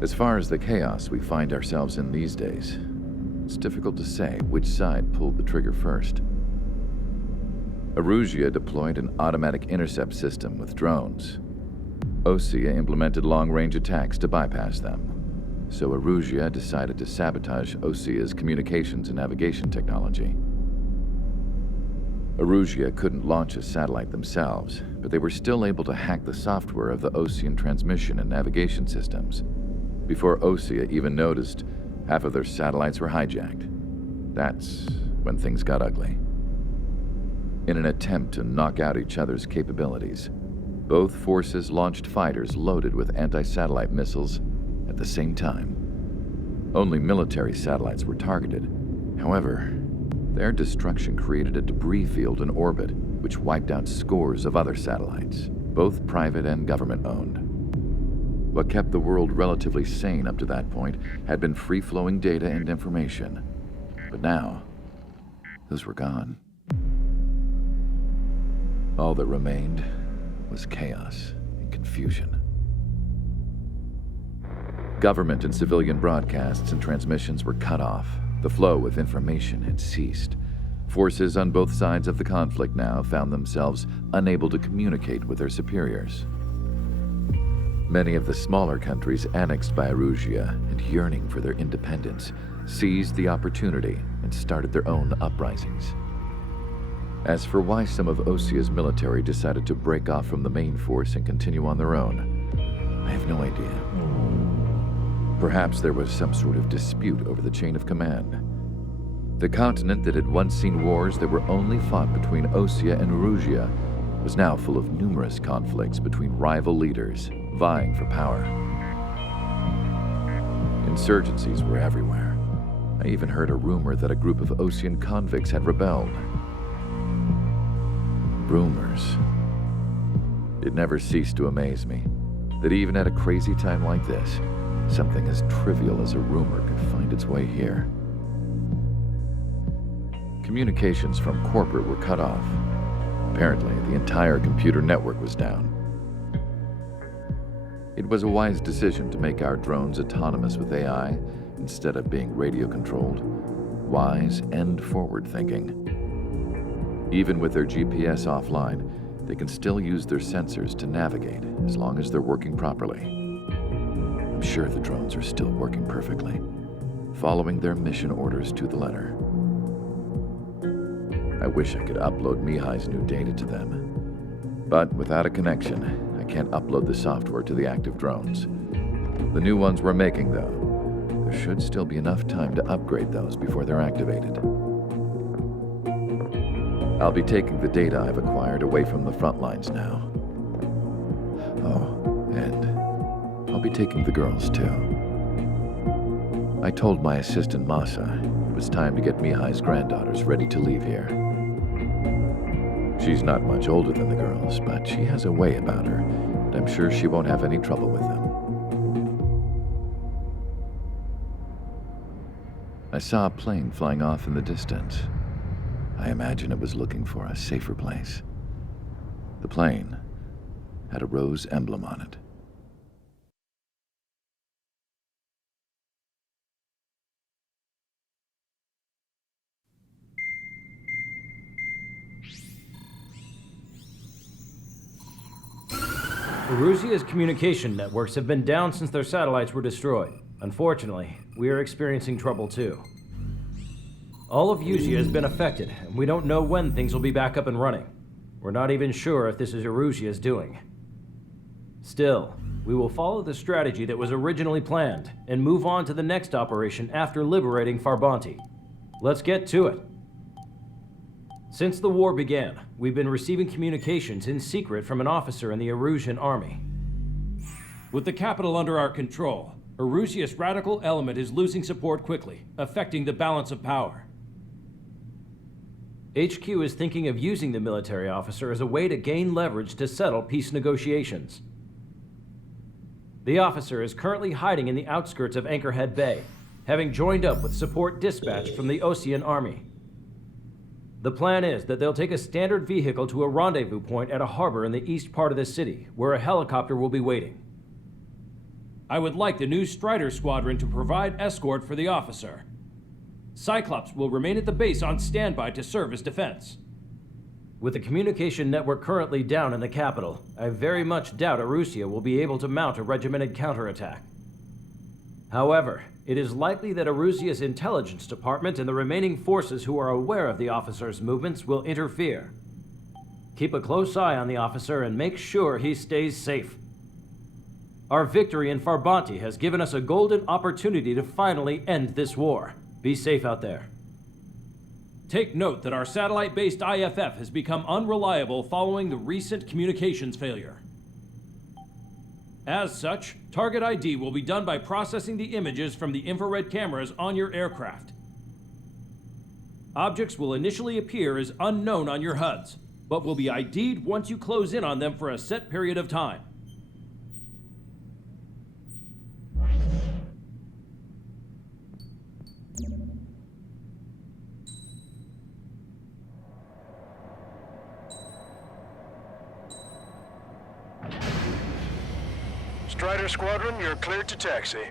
As far as the chaos we find ourselves in these days, it's difficult to say which side pulled the trigger first. Erusia deployed an automatic intercept system with drones. Osea implemented long-range attacks to bypass them. So Erusia decided to sabotage Osea's communications and navigation technology. Erusia couldn't launch a satellite themselves, but they were still able to hack the software of the Osean transmission and navigation systems. Before Osea even noticed, half of their satellites were hijacked. That's when things got ugly. In an attempt to knock out each other's capabilities, both forces launched fighters loaded with anti-satellite missiles at the same time. Only military satellites were targeted. However, their destruction created a debris field in orbit, which wiped out scores of other satellites, both private and government-owned. What kept the world relatively sane up to that point had been free-flowing data and information. But now, those were gone. All that remained was chaos and confusion. Government and civilian broadcasts and transmissions were cut off. The flow of information had ceased. Forces on both sides of the conflict now found themselves unable to communicate with their superiors. Many of the smaller countries annexed by Erusia and yearning for their independence seized the opportunity and started their own uprisings. As for why some of Osea's military decided to break off from the main force and continue on their own, I have no idea. Perhaps there was some sort of dispute over the chain of command. The continent that had once seen wars that were only fought between Osea and Erusia was now full of numerous conflicts between rival leaders vying for power. Insurgencies were everywhere. I even heard a rumor that a group of Osean convicts had rebelled. Rumors. It never ceased to amaze me that even at a crazy time like this, something as trivial as a rumor could find its way here. Communications from corporate were cut off. Apparently, the entire computer network was down. It was a wise decision to make our drones autonomous with AI instead of being radio-controlled. Wise and forward-thinking. Even with their GPS offline, they can still use their sensors to navigate as long as they're working properly. I'm sure the drones are still working perfectly, following their mission orders to the letter. I wish I could upload Mihai's new data to them. But without a connection, I can't upload the software to the active drones. The new ones we're making, though, there should still be enough time to upgrade those before they're activated. I'll be taking the data I've acquired away from the front lines now. Oh, and I'll be taking the girls, too. I told my assistant Masa it was time to get Mihai's granddaughters ready to leave here. She's not much older than the girls, but she has a way about her, and I'm sure she won't have any trouble with them. I saw a plane flying off in the distance. I imagine it was looking for a safer place. The plane had a rose emblem on it. Erusia's communication networks have been down since their satellites were destroyed. Unfortunately, we are experiencing trouble too. All of Usea has been affected, and we don't know when things will be back up and running. We're not even sure if this is Erusia's doing. Still, we will follow the strategy that was originally planned and move on to the next operation after liberating Farbanti. Let's get to it. Since the war began, we've been receiving communications in secret from an officer in the Erusian army. With the capital under our control, Erusia's radical element is losing support quickly, affecting the balance of power. HQ is thinking of using the military officer as a way to gain leverage to settle peace negotiations. The officer is currently hiding in the outskirts of Anchorhead Bay, having joined up with support dispatched from the Osean army. The plan is that they'll take a standard vehicle to a rendezvous point at a harbor in the east part of the city, where a helicopter will be waiting. I would like the new Strider Squadron to provide escort for the officer. Cyclops will remain at the base on standby to serve as defense. With the communication network currently down in the capital, I very much doubt Arusea will be able to mount a regimented counterattack. However, it is likely that Arusea's intelligence department and the remaining forces who are aware of the officer's movements will interfere. Keep a close eye on the officer and make sure he stays safe. Our victory in Farbanti has given us a golden opportunity to finally end this war. Be safe out there. Take note that our satellite-based IFF has become unreliable following the recent communications failure. As such, target ID will be done by processing the images from the infrared cameras on your aircraft. Objects will initially appear as unknown on your HUDs, but will be ID'd once you close in on them for a set period of time. Strider Squadron, you're cleared to taxi.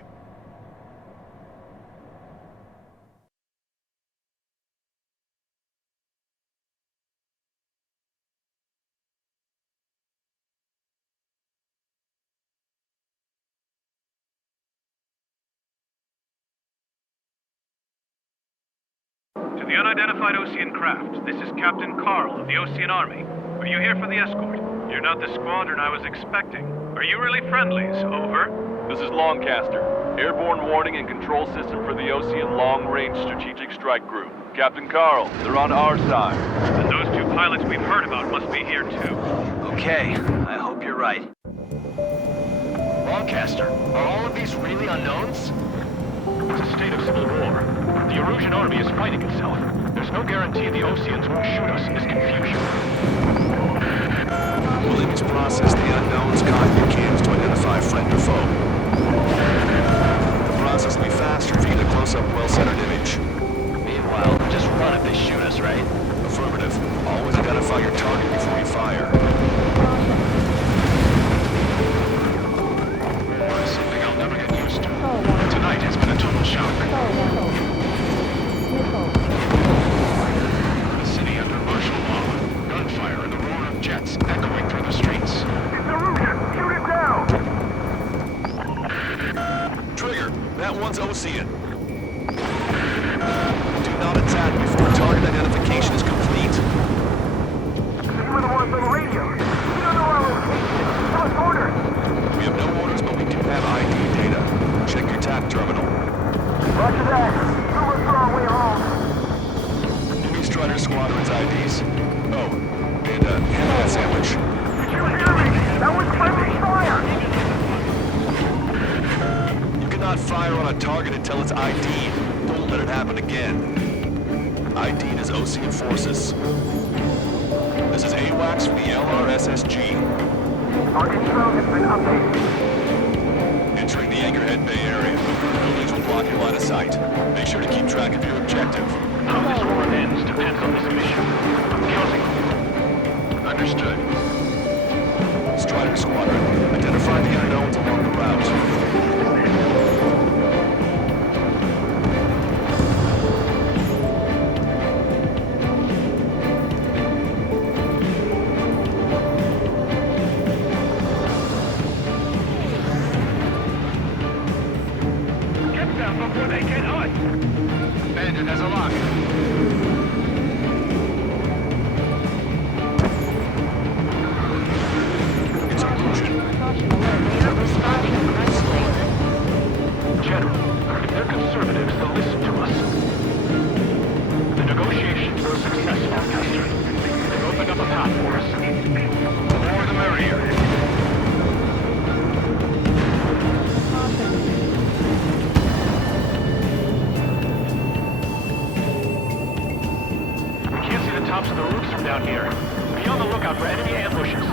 To the unidentified Ocean craft, this is Captain Carl of the Ocean Army. Are you here for the escort? You're not the squadron I was expecting. Are you really friendlies? Over. This is Longcaster. Airborne warning and control system for the Ocean Long-Range Strategic Strike Group. Captain Carl, they're on our side. And those two pilots we've heard about must be here too. Okay, I hope you're right. Longcaster, are all of these really unknowns? It's a state of civil war. The Erusian army is fighting itself. There's no guarantee the Oceans won't shoot us in this confusion. We'll image process the unknown's cockpit cams to identify friend or foe. The process will be faster if you get a close-up, well-centered image. Meanwhile, just run if they shoot us, right? Affirmative. Always identify your target before you fire. Something I'll never get used to. Tonight has been a total shock. The city under martial law. Gunfire and the roar of jets echoing through the streets. It's Erusian! Shoot it down! Trigger, that one's Ocean. Do not attack before target identification is complete. You were the ones on the radio. We don't know our location. Give us orders! We have no orders, but we do have ID data. Check your TAP terminal. Roger that. We'll look for our way home. Give me Strider Squadron's IDs. Oh, and hand that sandwich. Did you hear me? That was friendly fire! You cannot fire on a target until it's ID'd. Don't let it happen again. ID'd as Ocean forces. This is AWACS for the LRSSG. Our intro has been updated. Entering the Anchorhead Bay area. Buildings will block your line of sight. Make sure to keep track of your objective. How this war ends depends on this mission. I'm counting on you. Understood. Strider Squadron, identify the unknowns along the route. Get them before they get us! Bandit has a lock. It's Erusian. General, if they're conservatives, they'll listen to us. The negotiations were a success, Lancaster. They've opened up a path for us. The more the merrier. We can't see the tops of the roofs from down here. Be on the lookout for enemy ambushes.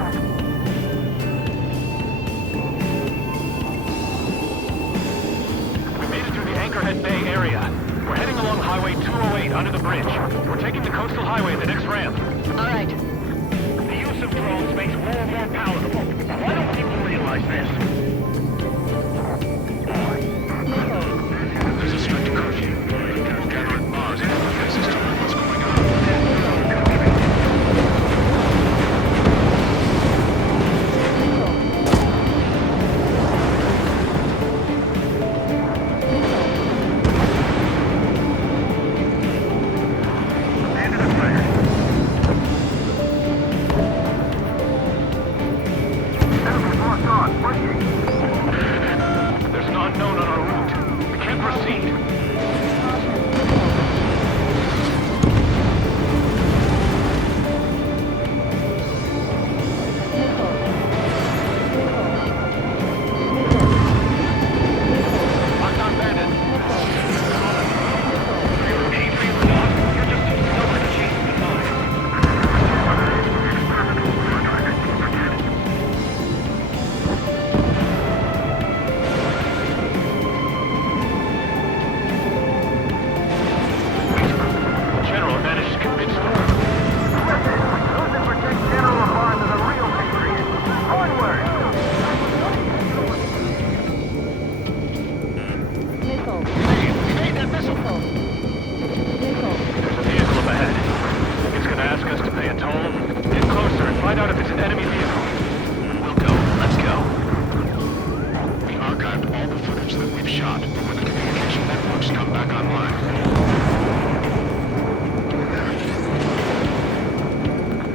We made it through the Anchorhead Bay area. We're heading along Highway 208 under the bridge. We're taking the coastal highway at the next ramp. All right. The use of drones makes war more palatable. Why don't people realize this? There's a strict curfew. Gather at bars and places to learn what's going on. There's an unknown on our route. We can't proceed. Locked on bandit. Adrian, you're just too stubborn to chase the time. General managed to convince them. Those that protect General Lafarge are the real patriots. Onward! Hey, we made that missile. There's a vehicle up ahead. It's gonna ask us to pay a toll. Get closer and find out if it's an enemy vehicle. We'll go. Let's go. We archived all the footage that we've shot when the communication networks come back online.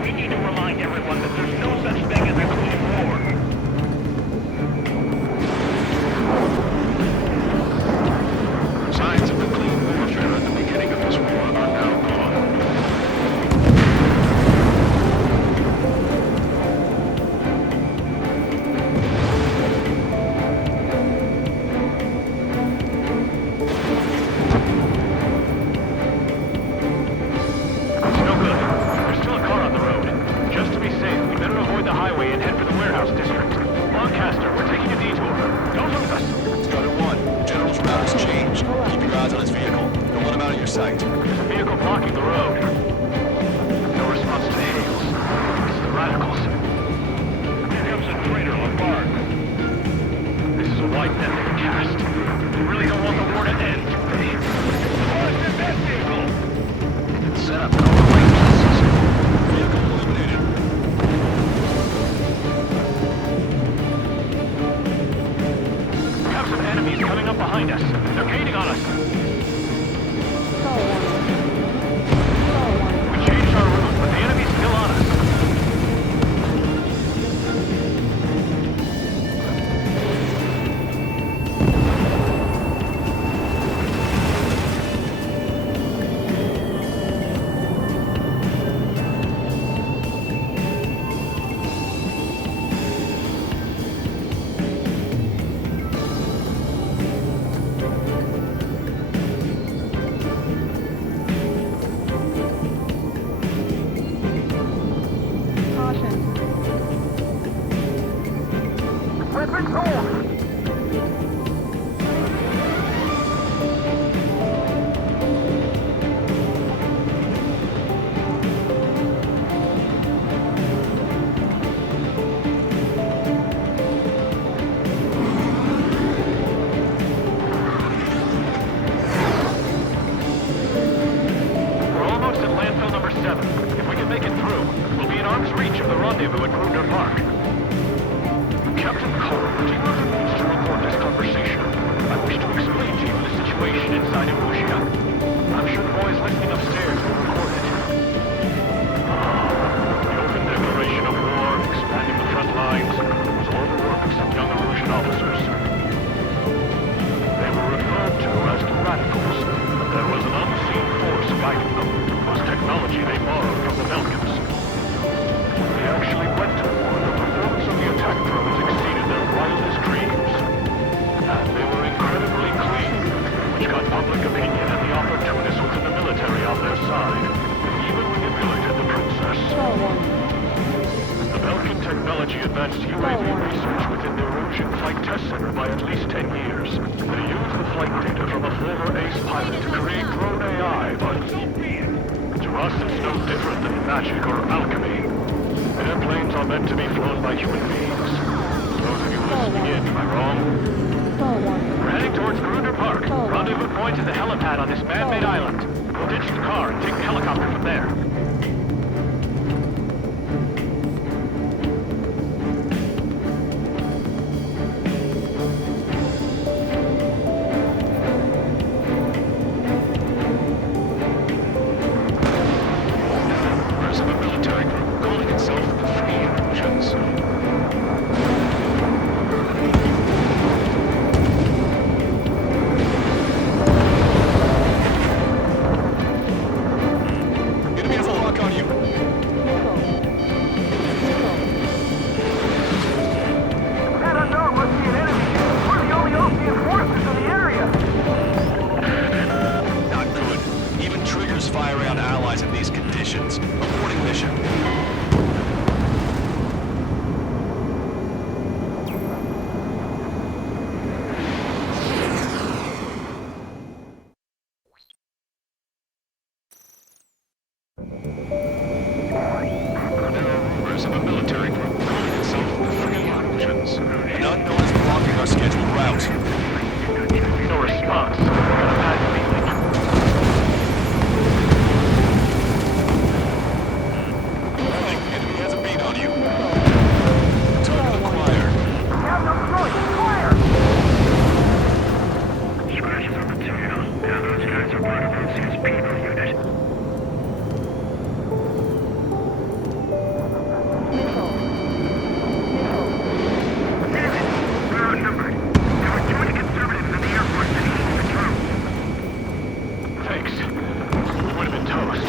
We need to remind everyone that there's no such thing as a clean war. Signs of the clean warfare at the beginning of this war are now gone. It's no good. There's still a car on the road. Just to be safe, we better avoid the highway and head for the warehouse district. Lancaster, we're taking a detour. Don't lose us. Gunner 1, General's route has changed. Keep your eyes on his vehicle. Don't let him out of your sight. There's a vehicle blocking the road. No response to hails. It's the radicals. Here comes a traitor on guard. This is a wide net they can cast. We really don't want the war to end. Where's the best vehicle? It's set up in all the right places. Vehicle eliminated. We have some enemies coming up behind us. They're gaining on us. We changed our route, but the enemy's still on us. Technology advanced UAV research within the Erosion Flight Test Center by at least 10 years. ours. They use the flight data from a former ace pilot to create drone AI, but to us it's no different than magic or alchemy. Airplanes are meant to be flown by human beings. Those of you listening in, am I wrong? We're heading towards Grunder Park. Rendezvous point is the helipad on this man-made island. We'll ditch the car and take the helicopter from there. Members of a military group calling itself the Free Illusions. Enemy has a lock on you. That unknown must be an enemy. We're the only Ocean forces in the area. Not good. Even triggers fire around allies in these conditions. Aborting mission. Members of a military group calling itself the Free Illusions. An unknown is blocking our scheduled route. No response. I got a bad feeling. Warning, enemy has a beat on you. Target acquired. Have no choice. Fire! Scratches on the tail. Yeah, those guys are part of Lucy's people unit. We're outnumbered. There were too many conservatives in the Air Force to need control. Thanks. We would have been toast.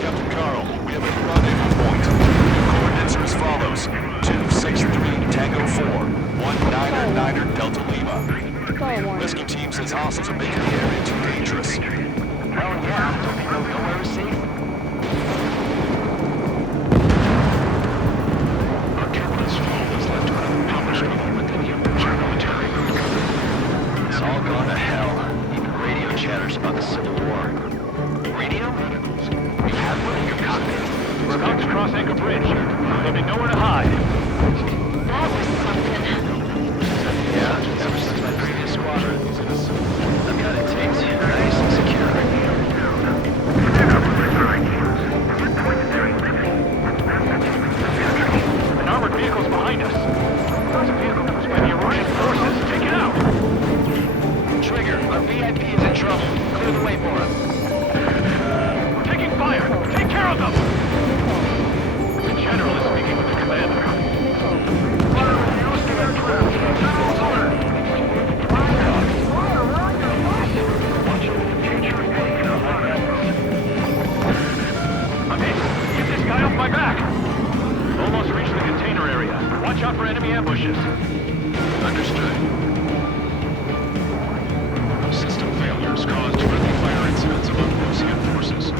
Captain Carl, we have a rendezvous point. Your coordinates are as follows. 263 Tango 4, 1999 Delta Lima. Rescue team says hostiles are making the area too dangerous. Hell yeah. Don't they know nowhere is safe? Our turbulence fall has led to an impoverished government and human military. It's all gone to hell. Even radio chatters about the Civil War. Radio? You have one in your cockpit. We're about to cross Anchor Bridge. There'll be nowhere to hide. That was something. Yeah, ever since my previous squadron. I've got it taped nice and secure. An armored vehicle's behind us. There's a vehicle used by the Russian forces. Take it out! Trigger, our VIP is in trouble. Clear the way for him. We're taking fire! Take care of them! The general is speaking with the commander. I'm hit! Get this guy off my back! Almost reached the container area. Watch out for enemy ambushes. Understood. System failures caused friendly fire incidents among Ocean forces.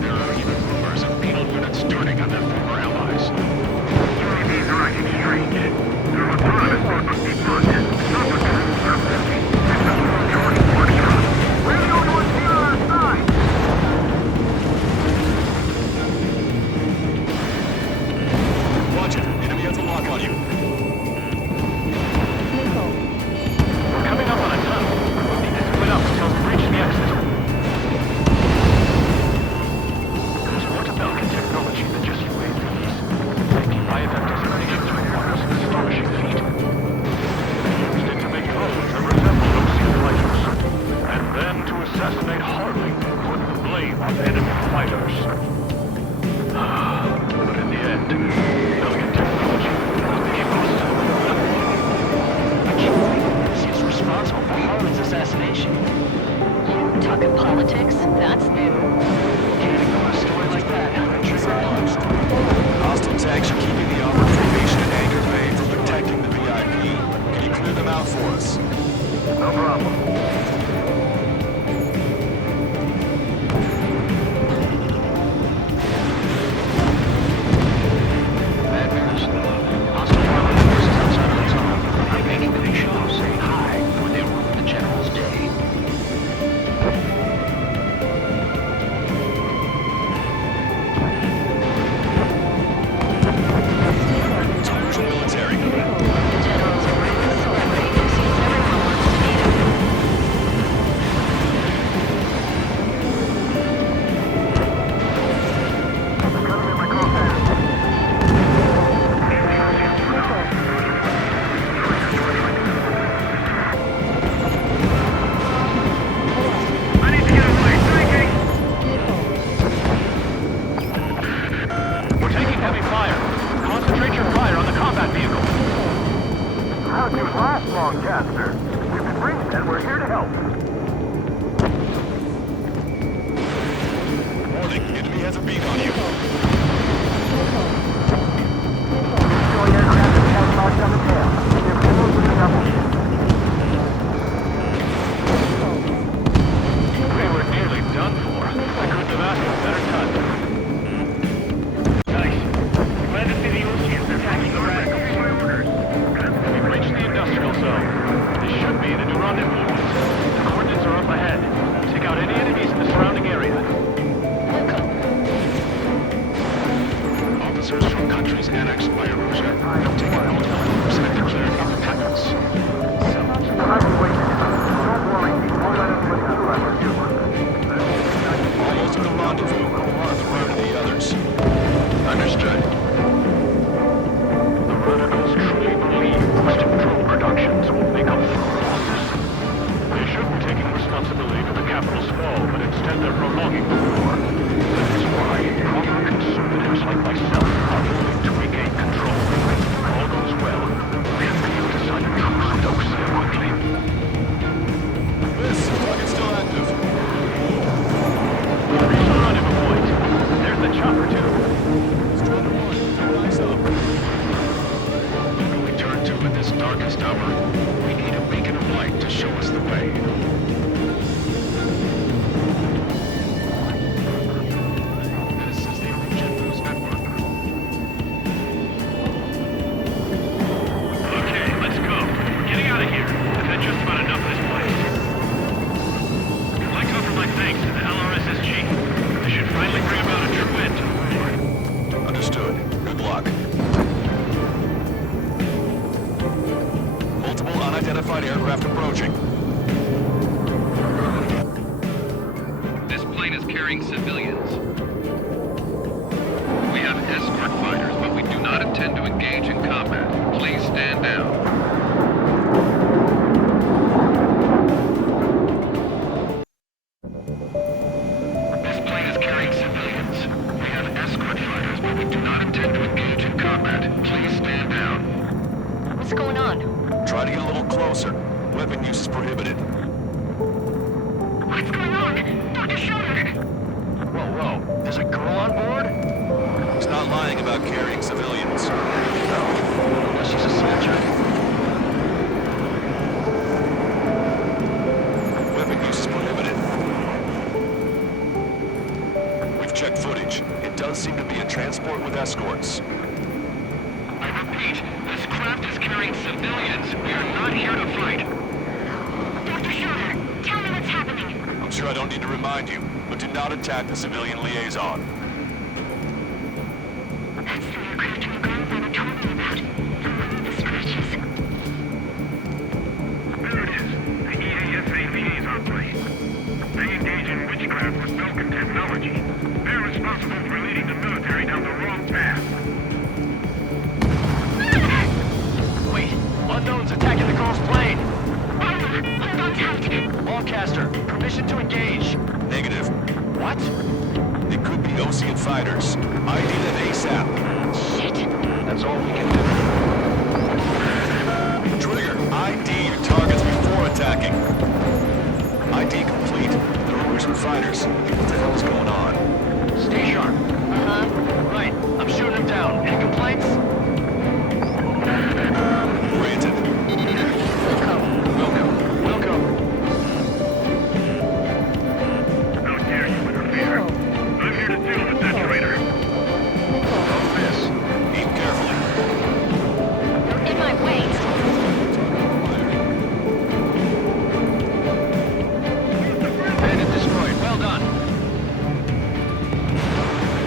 There are even rumors of penal units turning on their former allies. UAVs are acting strange. They're autonomous or must be blocked. Stop with them. We're the only ones here on our side! Watch it. Enemy has a lock on you. We're coming up on a tunnel. We'll need to split up until we reach the exit. There's more to Belkin technology than just UAVs. Making high-effect detonations requires an astonishing feat. They used it to make drones that resemble Ocean fighters. And then to assassinate Harley, putting the blame on enemy fighters. But in the end, Belkin technology became hostile. She's responsible for Harlan's assassination. You talking politics? That's new. Can't ignore a story like that. Hostile tanks are keeping the armored formation at Anchor Bay from protecting the VIP. Can you clear them out for us? No problem. Bad news. Hostile Harlan forces outside of the tunnel. capital small, but instead they're prolonging the war. That is why proper conservatives like myself are moving to regain control. If all goes well, we have to sign a truce with Osia quickly. This target's still active. Reach the rendezvous point. There's the chopper, too. Strider 1, rise up. What can we turn to in this darkest hour? We need a beacon of light to show us the way. This is the Origin News Network. Okay, let's go. We're getting out of here. I've had just about enough of this place. I'd like to offer my thanks to the LRSSG. They should finally bring about a true end to the war. Understood. Good luck. Multiple unidentified aircraft approaching. This plane is carrying civilians. We have escort fighters, but we do not intend to engage in combat. Please stand down. This plane is carrying civilians. We have escort fighters, but we do not intend to engage in combat. Please stand down. What's going on? Try to get a little closer. Weapon use is prohibited. What's going on? Dr. Schroeder! Whoa, whoa. There's a girl on board? He's not lying about carrying civilians. No. Unless she's a soldier. Weapon use is prohibited. We've checked footage. It does seem to be a transport with escorts. I repeat, this craft is carrying civilians. We are not here to fight. Dr. Schroeder, tell me what's happening. I'm sure I don't need to remind you, but do not attack the civilian liaison. That's the aircraft your grandfather told me about. The scratches. There it is. The EASA liaison plane. They engage in witchcraft with Belkin technology. They're responsible for leading the military down the wrong path. Wait, unknown's attacking the girl's plane. Hold on tight. Lancaster, permission to engage. Negative. What? It could be Ocean fighters. ID them ASAP. Shit. That's all we can do. Trigger, ID your targets before attacking. ID complete. They're Ocean fighters. What the hell is going on? Stay sharp. Uh-huh. Right, I'm shooting him down. Any complaints? Granted. Welcome. How dare you interfere? I'm here to deal with that traitor. Don't miss. Aim carefully. You're in my way. Bandit destroyed. Well done.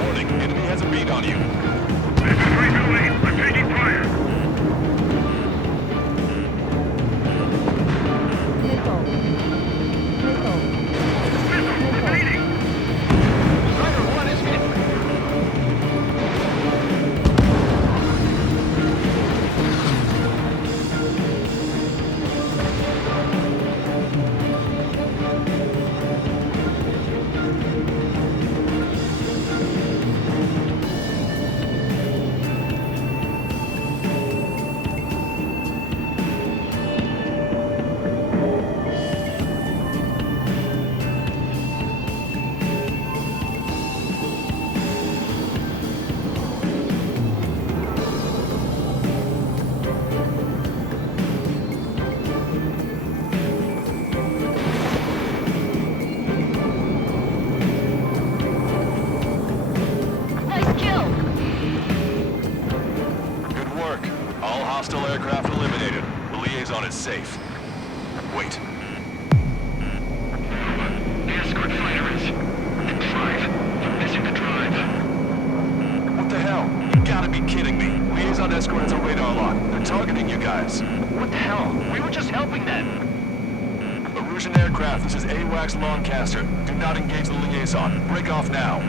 Warning, enemy has a bead on you. This is refueling. I'm taking fire. Strider 1 is hit. Nice kill. Good work. All hostile aircraft eliminated. The liaison is safe. Wait. The escort fighter is... drive. They're missing the drive. What the hell? You gotta be kidding me. Liaison escort has a radar lock. They're targeting you guys. What the hell? We were just helping them. Erusian aircraft, this is AWACS Lancaster. Do not engage the liaison. Break off now.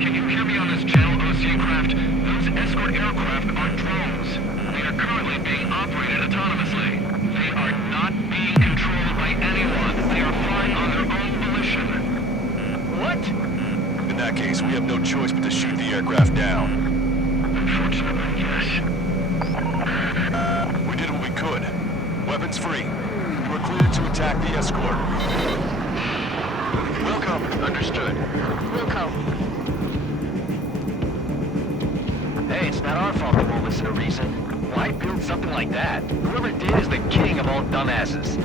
Can you hear me on this channel, OC craft? Those escort aircraft are drones. They are currently being operated autonomously. They are not being controlled by anyone. choice but to shoot the aircraft down. Unfortunately, yes. We did what we could. Weapons free. You are cleared to attack the escort. Welcome. Understood. Wilco. Hey, it's not our fault they won't listen to reason. Why build something like that? Whoever did is the king of all dumbasses.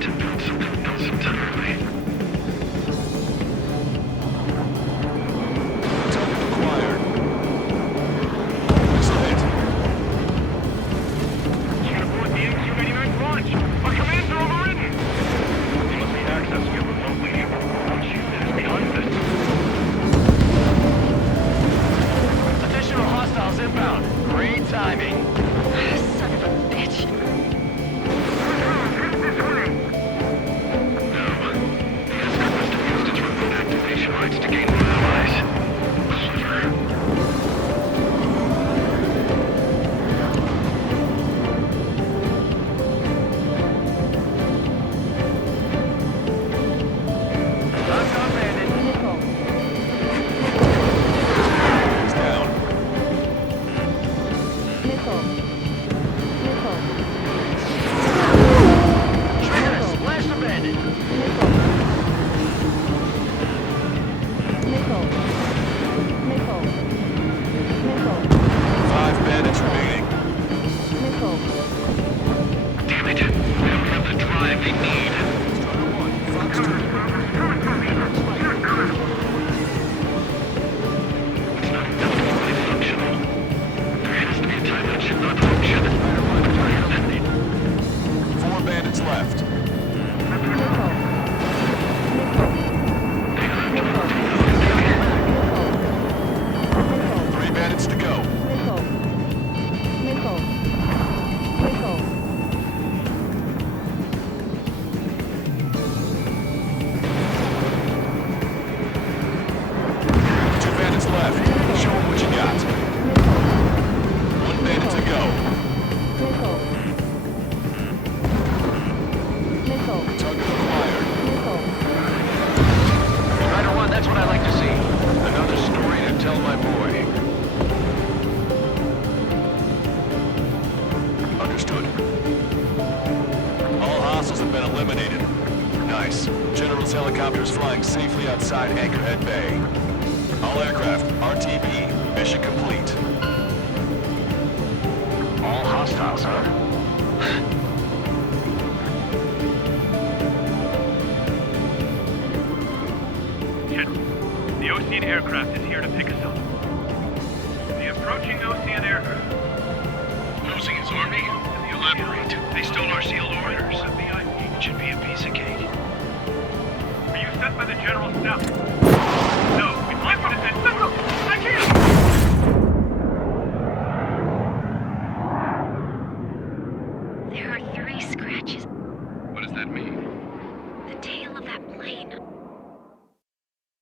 To build something else entirely. Target acquired. Missile hit. Can't abort the XU-89 launch. Our commands are overridden. They must be accessing it remotely. Which unit is behind this? Additional hostiles inbound. Great timing. Son of a bitch. This way. No. Escort must have used its remote activation rights to gain more allies. Clever. He's down. Travis, blast the bandit. Five bandits remaining. Damn it. They don't have the drive they need. Strider 1, Fox 2. It's not fully functional. There has to be a time when it should not function. Four bandits left. Three bandits to go. Two bandits left. Show them what you got. One bandit to go. Target acquired. Strider 1, that's what I like to see. Another story to tell my boy. Understood. All hostiles have been eliminated. Nice. General's helicopter is flying safely outside Anchorhead Bay. All aircraft, RTB, mission complete. All hostiles, huh? General, the Ocean aircraft is here to pick us up. The approaching Ocean aircraft. Losing his army? Elaborate. They stole our sealed orders. It should be a piece of cake. Are you sent by the General's staff? No, we plan for this.